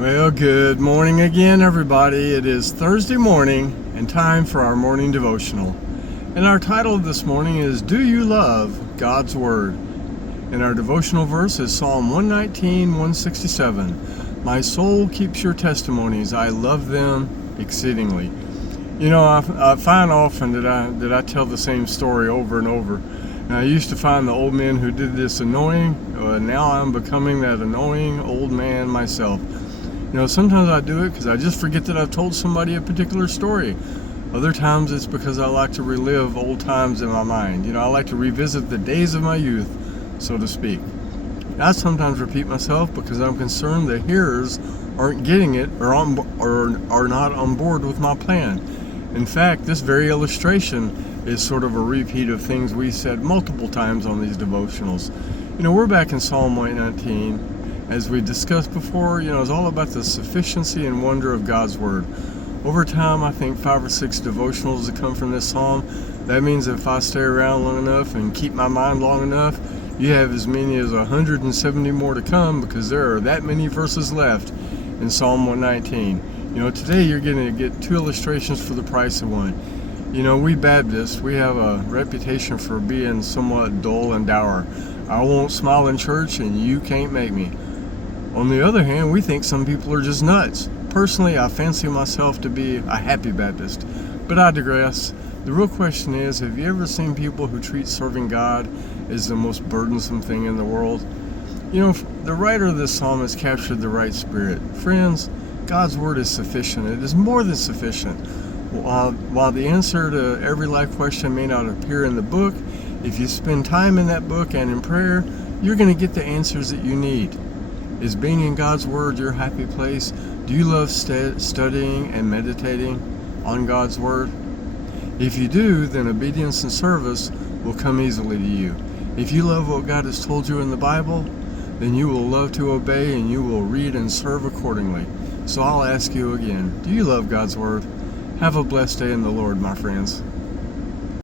Well, good morning again, everybody. It is Thursday morning and time for our morning devotional. And our title this morning is, Do You Love God's Word? And our devotional verse is Psalm 119, 167. My soul keeps your testimonies. I love them exceedingly. You know, I find often that I tell the same story over and over. And I used to find the old men who did this annoying. Now I'm becoming that annoying old man myself. You know, sometimes I do it because I just forget that I've told somebody a particular story. Other times it's because I like to relive old times in my mind. You know, I like to revisit the days of my youth, so to speak. I sometimes repeat myself because I'm concerned the hearers aren't getting it or are not on board with my plan. In fact, this very illustration is sort of a repeat of things we said multiple times on these devotionals. You know, we're back in Psalm 119. As we discussed before, you know, it's all about the sufficiency and wonder of God's Word. Over time, I think 5 or 6 devotionals that come from this psalm. That means if I stay around long enough and keep my mind long enough, you have as many as 170 more to come, because there are that many verses left in Psalm 119. You know, today you're going to get 2 illustrations for the price of 1. You know, we Baptists, we have a reputation for being somewhat dull and dour. I won't smile in church and you can't make me. On the other hand, we think some people are just nuts. Personally, I fancy myself to be a happy Baptist, but I digress. The real question is, have you ever seen people who treat serving God as the most burdensome thing in the world? You know, the writer of this psalm has captured the right spirit. Friends, God's Word is sufficient. It is more than sufficient. While the answer to every life question may not appear in the book, if you spend time in that book and in prayer, you're going to get the answers that you need. Is being in God's Word your happy place? Do you love studying and meditating on God's Word? If you do, then obedience and service will come easily to you. If you love what God has told you in the Bible, then you will love to obey and you will read and serve accordingly. So I'll ask you again, do you love God's Word? Have a blessed day in the Lord, my friends.